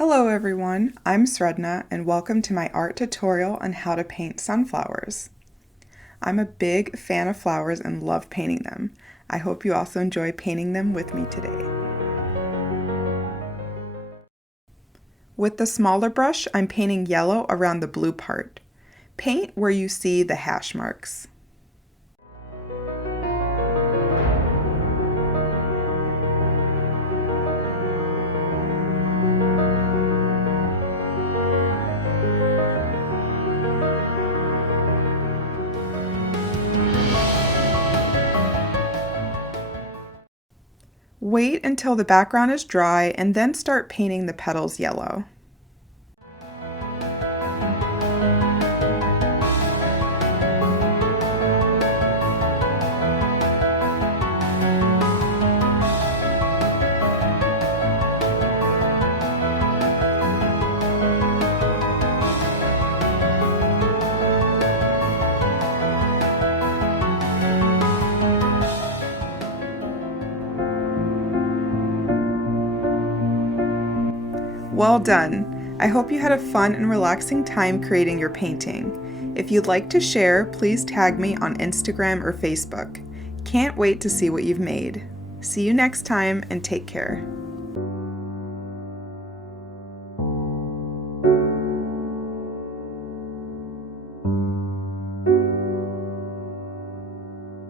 Hello everyone, I'm Sredna and welcome to my art tutorial on how to paint sunflowers. I'm a big fan of flowers and love painting them. I hope you also enjoy painting them with me today. With the smaller brush, I'm painting yellow around the blue part. Paint where you see the hash marks. Wait until the background is dry and then start painting the petals yellow. Well done! I hope you had a fun and relaxing time creating your painting. If you'd like to share, please tag me on Instagram or Facebook. Can't wait to see what you've made. See you next time and take care.